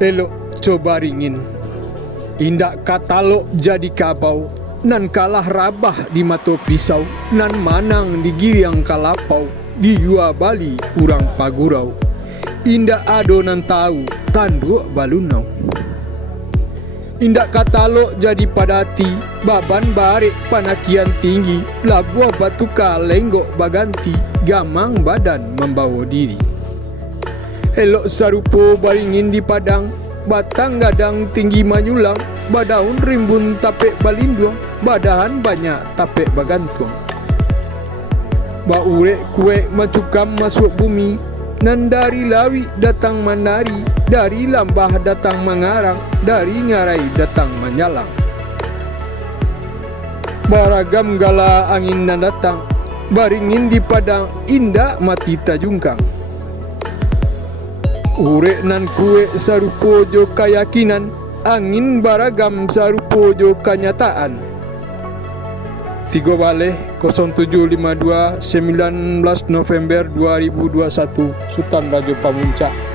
Elok coba ringin, indak katalok jadi kabau, nan kalah rabah di mato pisau, nan manang di giriang kalapau, di jua Bali urang pagurau, indak ado nan tahu tanduk balunau. Indak katalok jadi padati, baban barik panakian tinggi, labuah batuka lenggok baganti, gamang badan membawa diri. Elok sarupo baringin di padang, batang gadang tinggi manyulang, badaun rimbun tapek balinduang, badahan banyak tapek bagantuang. Baurek kuek macukam masuk bumi, nan dari lawi datang menari, dari lambah datang mengarang, dari ngarai datang menyalang. Baragam gala angin nan datang, baringin di padang, indak mati tajungkang. Urek nan kuek sarupo jo keyakinan, angin baragam sarupo jo kenyataan. 3 Baleh 0752 19 November 2021 Sultan Bajo Pamuncak.